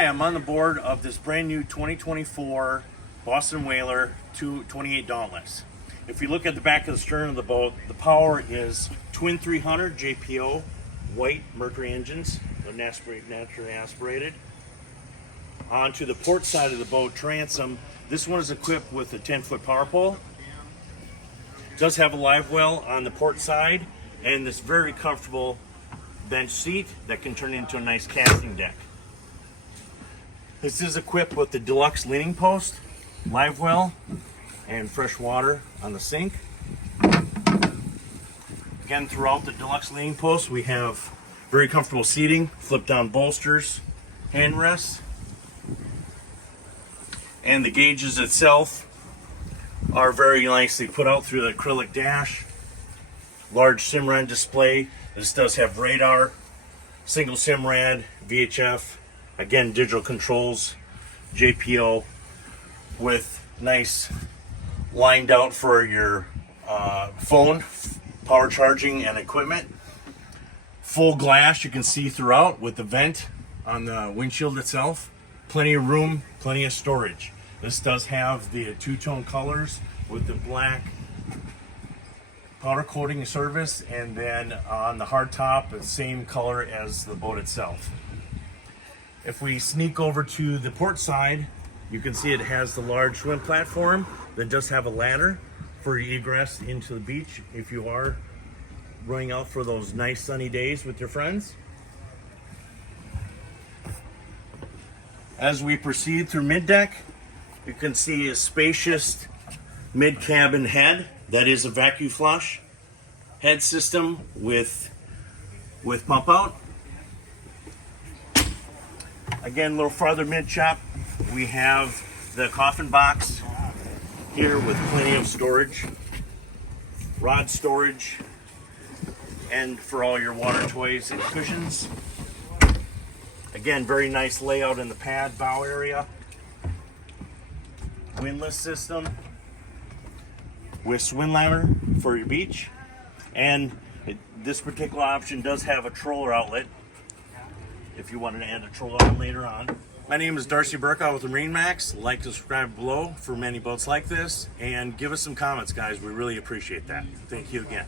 Hi, I'm on the board of this brand new 2024 Boston Whaler 228 Dauntless. If you look at the back of the stern of the boat, the power is twin 300 JPO white Mercury engines, they're naturally aspirated. Onto the port side of the boat transom, this one is equipped with a 10-foot power pole. It does have a live well on the port side and this very comfortable bench seat that can turn into a nice casting deck. This is equipped with the deluxe leaning post, live well, and fresh water on the sink. Again, throughout the deluxe leaning post, we have very comfortable seating, flip down bolsters, hand rests, and the gauges itself are very nicely put out through the acrylic dash. Large SIMRAD display. This does have radar, single SIMRAD, VHF, again digital controls, JPO with nice lined out for your phone, power charging and equipment. Full glass you can see throughout with the vent on the windshield itself. Plenty of room, plenty of storage. This does have the two-tone colors with the black powder coating service, and then on the hard top, the same color as the boat itself. If we sneak over to the port side, you can see it has the large swim platform that does have a ladder for egress into the beach if you are running out for those nice sunny days with your friends. As we proceed through mid-deck, you can see a spacious mid-cabin head that is a vacuum flush head system with pump out. Again, a little farther mid-chop, we have the coffin box here with plenty of storage, rod storage, and for all your water toys and cushions. Again, very nice layout in the pad bow area. Windlass system with swim ladder for your beach, and this particular option does have a troller outlet if you wanted to add a troller on later on. My name is Darcy Burkow with MarineMax. Like, subscribe below for many boats like this, and give us some comments, guys. We really appreciate that. Thank you again.